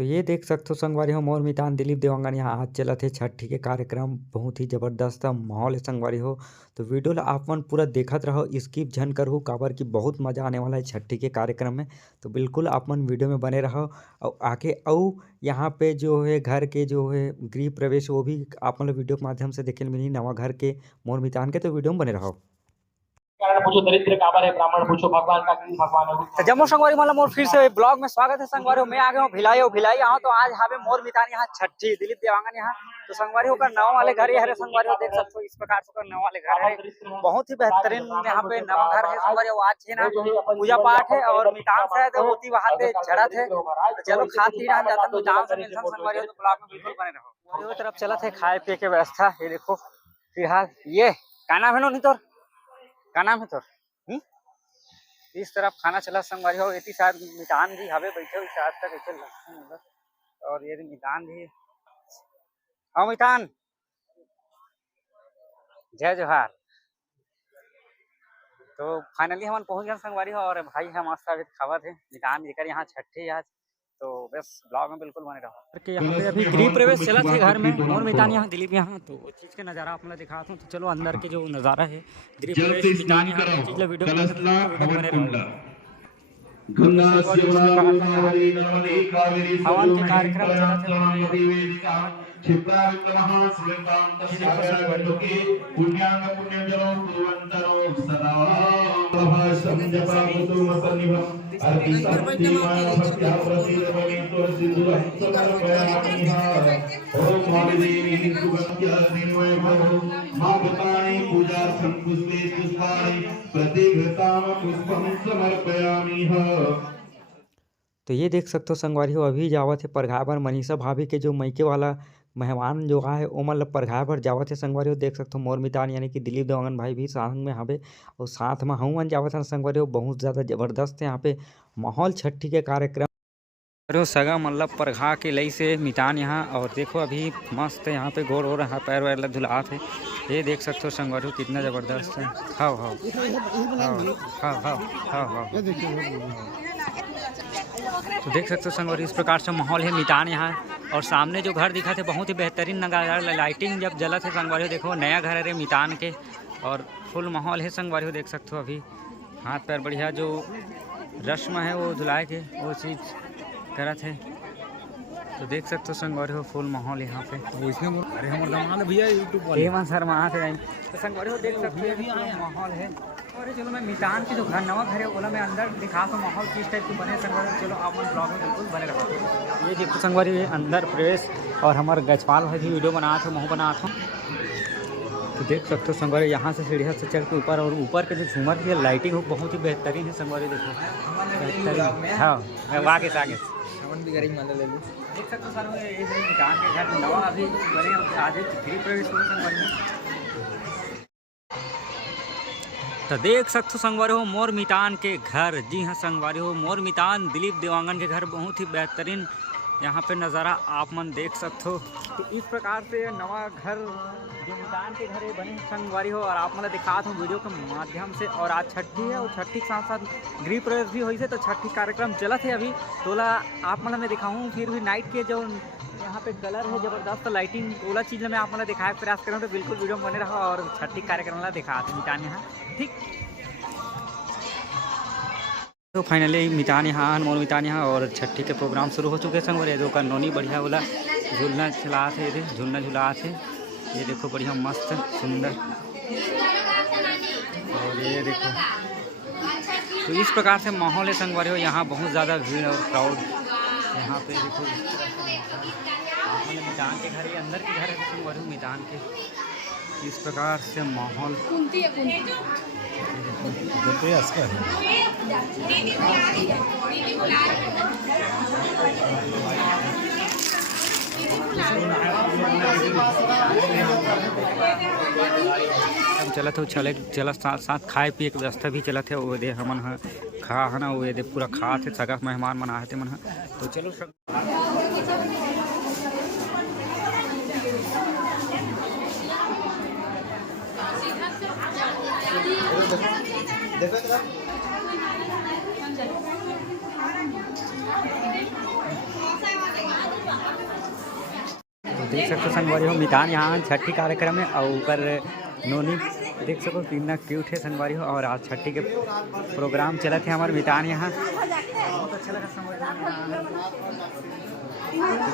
तो ये देख सकते हो संगवारी हो मोर मितान दिलीप देवांगन यहाँ आज चलत हे छठी के कार्यक्रम बहुत ही जबरदस्त माहौल है संगवारी हो। तो वीडियो ला आप मन पूरा देखत रहो, स्किप झन करहु काबर की बहुत मजा आने वाला है छठी के कार्यक्रम में। तो बिल्कुल आप मन वीडियो में बने रहो और आगे यहाँ पे जो है घर के जो है गृह प्रवेश वो भी आप मन वीडियो के माध्यम से देखे मिली नवा घर के मोर मितान के। तो वीडियो में बने रहो। पूछो दरिद्र काबर है ब्राह्मण पूछो भगवान का कृष्ण भगवान है। तो जम्मू संगवारी वाला मोर फिर से ब्लॉग में स्वागत है संगवारी। मैं आ गया हूँ भिलाई यहाँ। तो आज हावे मोर मितान यहाँ छठी दिलीप देवांगन यहाँ। तो संगवारी होकर नवा वाले घर है संगवारी हो देख सकते हो इस प्रकार से नवा वाले घर है बहुत ही बेहतरीन यहाँ पे नवा घर है संगवारी। आज है ना पूजा पाठ है और मितान शायद होती वहाँ पे झड़त है। तो चलो खा पी रहा जाता मितान से मिलता संगवारी हो। तो ब्लॉग में बिल्कुल बने रहो। तरफ चला थे खाए पिए के व्यवस्था। ये देखो फिलहाल ये का नाम है नहीं तोर का नाम है तोर इस तरफ खाना चला संगवारी हो। इतनी शायद मितान भी हवे बैठे हुए शायद तक ऐसे और ये मितान भी हाँ मितान जय जोहार। तो फाइनली हम पहुंच गए संगवारी हो और भाई हम मस्त खावा थे मितान लेकर यहाँ छठी आज। तो बस ब्लॉग में बिल्कुल बने रहो। यहाँ पे अभी गृह प्रवेश चला थे घर में मोर मितान यहाँ दिलीप यहाँ। तो उस चीज़ के नज़ारा आप लोग दिखाता हूँ। तो चलो अंदर के जो नज़ारा है गृह प्रवेश मितान यहाँ चीज़ वीडियो बने रहो। हवन के कार्यक्रम तो ये देख सकते हो संगवारी हो अभी जावत है परघाय बर मनीषा भाभी के जो मैके वाला मेहमान जो है ओमन ला परघाय बर जावत है संगवारी हो। देख सकते हो मोर मितान यानी कि दिलीप देवांगन भाई भी साथ में हवे और साथ में हम जावत है संगवारी हो। बहुत ज़्यादा जबरदस्त है यहाँ पे माहौल छठी के कार्यक्रम सगा मतलब परघा के लई से मितान यहाँ। और देखो अभी मस्त है यहाँ पे गोड़ हो रहा पैर वैर धुलात है। ये देख सकते हो संगवारी हो कितना जबरदस्त है। हाँ हाँ हाँ हाँ हाँ हाँ तो देख सकते हो संगवारी इस प्रकार से माहौल है मितान यहाँ। और सामने जो घर दिखा थे बहुत ही बेहतरीन नज़ारा लाइटिंग जब जला थे संगवारी हो। देखो नया घर है मितान के और फुल माहौल है संगवारी हो। देख सकते हो अभी हाथ पैर बढ़िया जो रस्म है वो धुलाए के वो चीज़ करा थे। तो देख सकते हो संगवारी हो फुल माहौल यहाँ पे। अरे हमारे दमाद भैया यूट्यूब सर वहाँ से तो संगवारी हो देख सकते हो अभी माहौल है। और चलो मैं मितान के जो घर नवा घर है बोला मैं अंदर दिखा तो माहौल किस टाइप के बने संगवारी। चलो आप ब्लॉग में बिल्कुल बने रहो। ये देखो संगवारी अंदर प्रवेश और हमारे गजपाल भाई भी वीडियो बना थे महू बना था। तो देख सकते हो संगवारी यहाँ से सीढ़िया से चढ़ के ऊपर और ऊपर के जो झूमर की लाइटिंग हो बहुत ही बेहतरीन है संगवारी। देखो बेहतरीन हाँ आगे से आगे देख सकते हो सर ये मितान के घर नवा अभी बने आज गृह प्रवेश हुए संगवारी। तो देख सकते हो संगवारी हो मोर मितान के घर। जी हाँ संगवारी हो मोर मितान दिलीप देवांगन के घर बहुत ही बेहतरीन यहाँ पे नज़ारा आप मन देख सकते हो। तो इस प्रकार से नवा घर जो मितान के घर बने संगवारी हो और आप मतलब दिखाता हूँ वीडियो के माध्यम से। और आज छठी है और छठी के साथ साथ गृह प्रवेश भी हुई है। तो छठी कार्यक्रम चला थे अभी तोला आप मतलब मैं दिखाऊँ फिर भी नाइट के जो यहाँ पे कलर है जबरदस्त लाइटिंग ओला चीज़ में आप मतलब दिखाए प्रयास करूँ। तो बिल्कुल वीडियो में बने रहो और छठी कार्यक्रम ला दिखाते मितान यहाँ ठीक। तो फाइनली मितान यहाँ मोर मितान यहाँ और छठी के प्रोग्राम शुरू हो चुके संगवारी। दो का नोनी बढ़िया वाला झूलना चला थे झूलना झुला थे। ये देखो बढ़िया मस्त सुंदर और ये देखो तो इस प्रकार से माहौल है संगवारी हो। यहाँ बहुत ज़्यादा भीड़ और क्राउड यहाँ पे देखो मितान के घर अंदर के घर है संगवारी मितान के इस प्रकार से माहौल चला थे चला साथ साथ खाए पिए के व्यवस्था भी चला थे। वो दे हमन खा है ना वो दे पूरा खा थे सगा मेहमान मन आए थे मन। तो चलो सब देखो देख सकते हो संगवारी हो मितान यहाँ छठी कार्यक्रम है और ऊपर नोनी देख सको कितना क्यूट है संगवारी हो। और आज छठी के प्रोग्राम चला थे हमारे मितान यहाँ, बहुत अच्छा लगा संगवारी हो।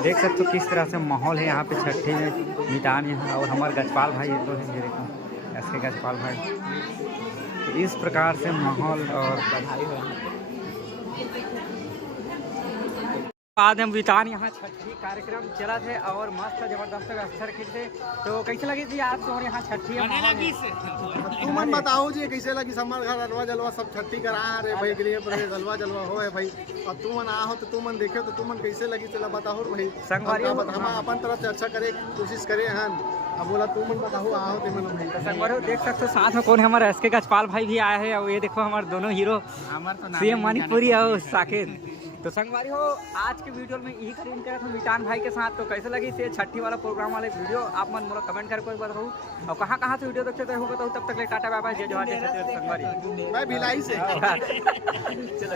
देख सकते हो किस तरह से माहौल है यहाँ पे छठी में मितान यहाँ। और हमारे गजपाल भाई ये तो है, ये देखो ऐसे गजपाल भाई। तो इस प्रकार से माहौल और बधाई हो। बाद हम मितान यहाँ छठी कार्यक्रम चला थे और मस्त जबरदस्त अक्षर खिलते। तो कैसे लगी थी आज तो यहाँ छठी तू मन बताओ जी कैसे लगी हमारे घर अलवा जलवा सब छठी करा रे भाई, गृह प्रवेश अलवा जलवा हो है भाई। अब तू मन आओ तो तू मन देखे तो तू मन कैसे लगी चला बताओ भाई। संगवारी हम अपन तरफ से अच्छा करे कोशिश करे हन। अब बोला तू मन बताओ आओ ते मन भाई। संगवारी देख सकते हो साथ में कौन है, हमारे एसके गजपाल भाई भी आए हैं। और ये देखो हमारे दोनों हीरो सीएम मणिपुरी और साकेत। तो संगवारी हो आज के वीडियो में यही करीन करा था मितान भाई के साथ। तो कैसे लगी से छठी वाला प्रोग्राम वाले वीडियो आप मन मोला कमेंट करके बताओ। और कहाँ से वीडियो देखते हो बताओ। तब तक ले टाटा बाय बाय, जय जवाहर जय छत्तीसगढ़ संगवारी। मैं भिलाई से चलो।